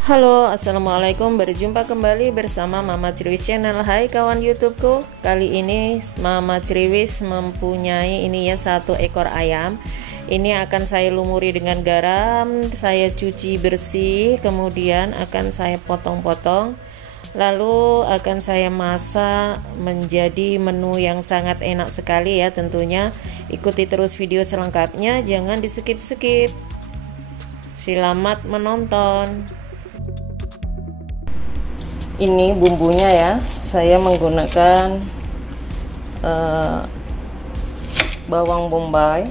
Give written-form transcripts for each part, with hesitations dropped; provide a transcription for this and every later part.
Halo, assalamualaikum. Berjumpa kembali bersama Mama Criwis Channel. Hai kawan YouTubeku. Kali ini Mama Criwis mempunyai satu ekor ayam. Ini akan saya lumuri dengan garam, saya cuci bersih, kemudian akan saya potong-potong. Lalu akan saya masak menjadi menu yang sangat enak sekali ya tentunya. Ikuti terus video selengkapnya, jangan di skip-skip. Selamat menonton. Ini bumbunya ya, saya menggunakan bawang bombay.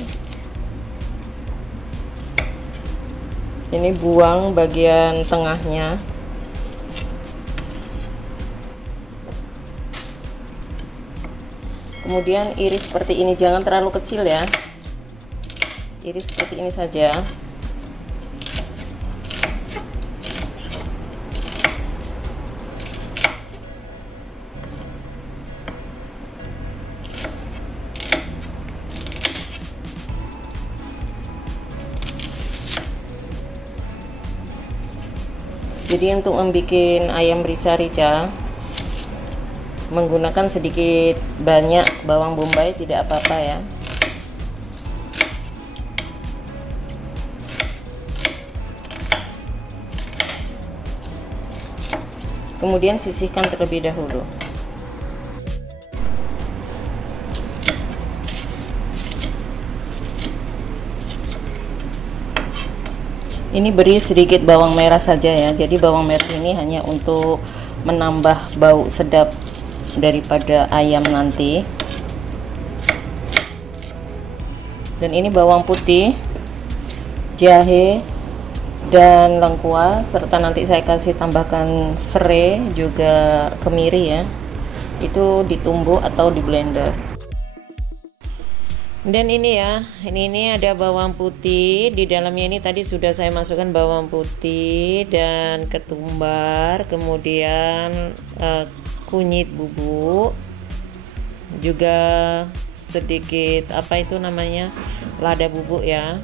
Ini buang bagian tengahnya. Kemudian iris seperti ini, jangan terlalu kecil ya, iris seperti ini saja. Jadi untuk membuat ayam rica-rica menggunakan sedikit banyak bawang bombay tidak apa-apa ya. Kemudian sisihkan terlebih dahulu. Ini beri sedikit bawang merah saja ya. Jadi bawang merah ini hanya untuk menambah bau sedap daripada ayam nanti. Dan ini bawang putih, jahe, dan lengkuas, serta nanti saya kasih tambahkan serai juga kemiri ya. Itu ditumbuk atau di blender. Dan ini ya, ini ada bawang putih di dalamnya. Ini tadi sudah saya masukkan bawang putih dan ketumbar, kemudian kunyit bubuk, juga sedikit lada bubuk ya,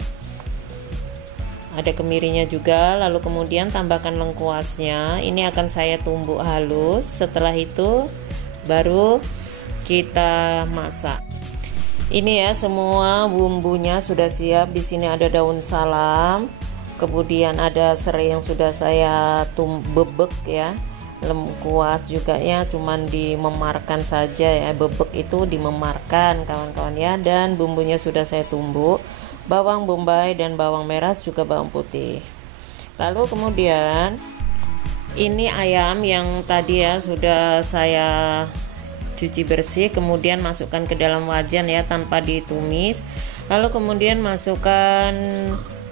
ada kemirinya juga. Lalu kemudian tambahkan lengkuasnya. Ini akan saya tumbuk halus. Setelah itu baru kita masak. Ini ya, semua bumbunya sudah siap. Di sini ada daun salam, kemudian ada serai yang sudah saya bebek ya, lengkuas juga ya, cuman dimemarkan saja ya, bebek itu dimemarkan kawan-kawan ya. Dan bumbunya sudah saya tumbuk, bawang bombay dan bawang merah juga bawang putih. Lalu kemudian ini ayam yang tadi ya sudah saya cuci bersih, kemudian masukkan ke dalam wajan ya tanpa ditumis. Lalu kemudian masukkan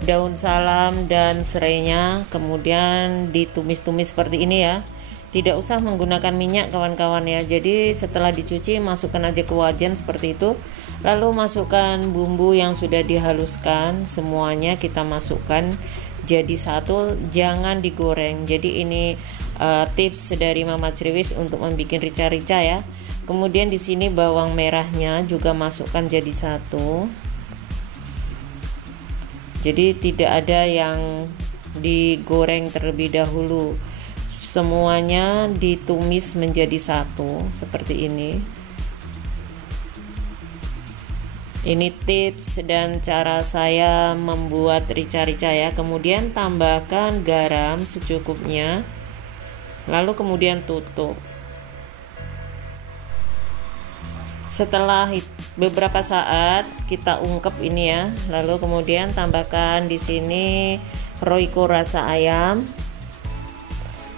daun salam dan serainya, kemudian ditumis-tumis seperti ini ya. Tidak usah menggunakan minyak kawan-kawan ya. Jadi setelah dicuci masukkan aja ke wajan seperti itu. Lalu masukkan bumbu yang sudah dihaluskan, semuanya kita masukkan jadi satu, jangan digoreng. Jadi ini tips dari Mama Criwis untuk membuat rica-rica ya. Kemudian di sini bawang merahnya juga masukkan jadi satu. Jadi tidak ada yang digoreng terlebih dahulu. Semuanya ditumis menjadi satu seperti ini. Ini tips dan cara saya membuat rica-rica ya. Kemudian tambahkan garam secukupnya. Lalu kemudian tutup. Setelah beberapa saat kita ungkep ini ya, lalu kemudian tambahkan di sini roiko rasa ayam.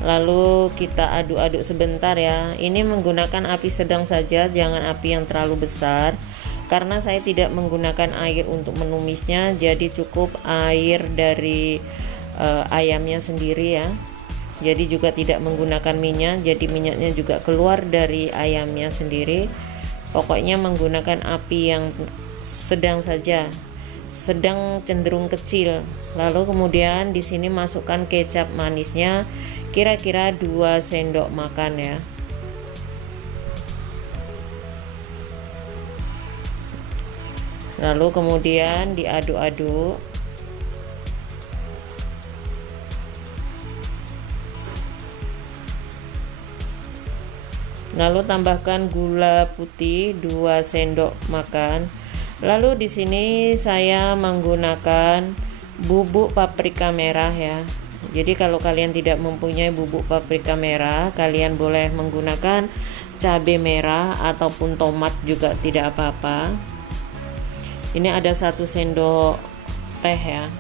Lalu kita aduk-aduk sebentar ya. Ini menggunakan api sedang saja, jangan api yang terlalu besar. Karena saya tidak menggunakan air untuk menumisnya, jadi cukup air dari ayamnya sendiri ya. Jadi juga tidak menggunakan minyak, jadi minyaknya juga keluar dari ayamnya sendiri. Pokoknya menggunakan api yang sedang saja, sedang cenderung kecil. Lalu kemudian di sini masukkan kecap manisnya, kira-kira 2 sendok makan ya. Lalu kemudian diaduk-aduk. Lalu tambahkan gula putih 2 sendok makan. Lalu di sini saya menggunakan bubuk paprika merah ya. Jadi kalau kalian tidak mempunyai bubuk paprika merah, kalian boleh menggunakan cabai merah ataupun tomat juga tidak apa-apa. Ini ada 1 sendok teh ya.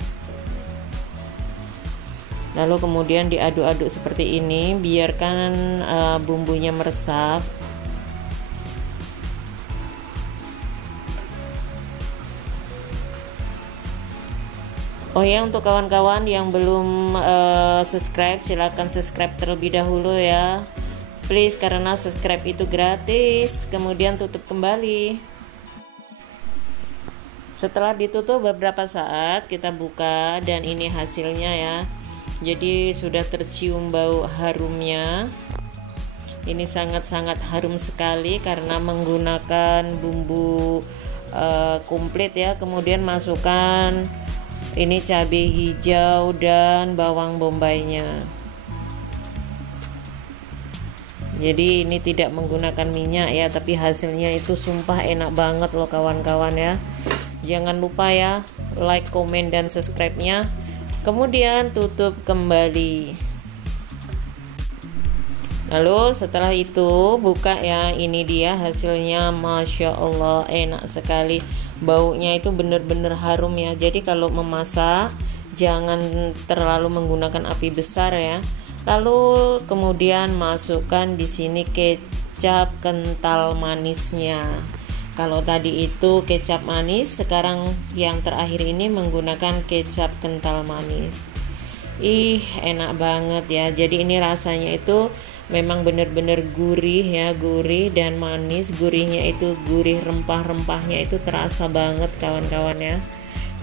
Lalu kemudian diaduk-aduk seperti ini, biarkan bumbunya meresap. Oh ya, untuk kawan-kawan yang belum subscribe, silahkan subscribe terlebih dahulu ya, please, karena subscribe itu gratis. Kemudian tutup kembali. Setelah ditutup beberapa saat, kita buka dan ini hasilnya ya. Jadi sudah tercium bau harumnya. Ini sangat-sangat harum sekali karena menggunakan bumbu komplit ya. Kemudian masukkan ini cabai hijau dan bawang bombaynya. Jadi ini tidak menggunakan minyak ya, tapi hasilnya itu sumpah enak banget loh kawan-kawan ya. Jangan lupa ya, like, komen, dan subscribe-nya. Kemudian tutup kembali. Lalu setelah itu buka ya, ini dia hasilnya. Masya Allah, enak sekali. Baunya itu benar-benar harum ya. Jadi kalau memasak jangan terlalu menggunakan api besar ya. Lalu kemudian masukkan di sini kecap kental manisnya. Kalau tadi itu kecap manis, sekarang yang terakhir ini menggunakan kecap kental manis. Enak banget ya. Jadi ini rasanya itu memang benar-benar gurih ya, gurih dan manis. Gurihnya itu gurih, rempah-rempahnya itu terasa banget kawan-kawan ya.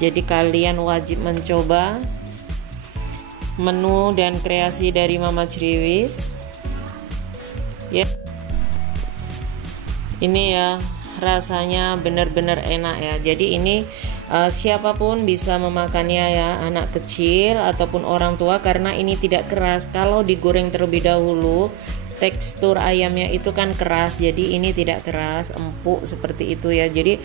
Jadi kalian wajib mencoba menu dan kreasi dari Mama Criwis ya. Ini ya, rasanya benar-benar enak ya. Jadi ini siapapun bisa memakannya ya, anak kecil ataupun orang tua, karena ini tidak keras. Kalau digoreng terlebih dahulu, tekstur ayamnya itu kan keras, jadi ini tidak keras, empuk seperti itu ya. Jadi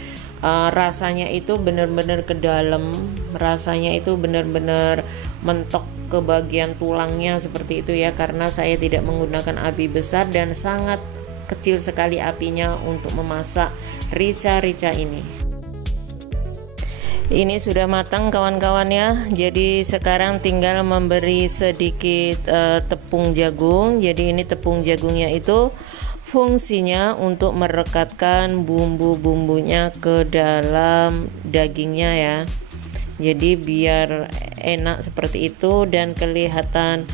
rasanya itu benar-benar ke dalam, rasanya itu benar-benar mentok ke bagian tulangnya seperti itu ya, karena saya tidak menggunakan api besar dan sangat kecil sekali apinya untuk memasak rica-rica ini. Ini sudah matang kawan-kawan ya. Jadi sekarang tinggal memberi sedikit tepung jagung. Jadi ini tepung jagungnya itu fungsinya untuk merekatkan bumbu-bumbunya ke dalam dagingnya ya. Jadi biar enak seperti itu dan kelihatan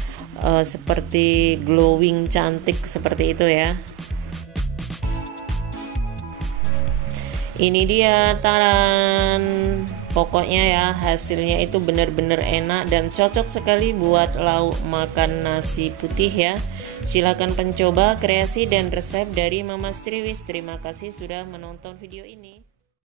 seperti glowing, cantik seperti itu ya. Ini dia taran. Pokoknya ya, hasilnya itu benar-benar enak dan cocok sekali buat lauk makan nasi putih ya. Silakan pencoba kreasi dan resep dari Mama Criwis. Terima kasih sudah menonton video ini.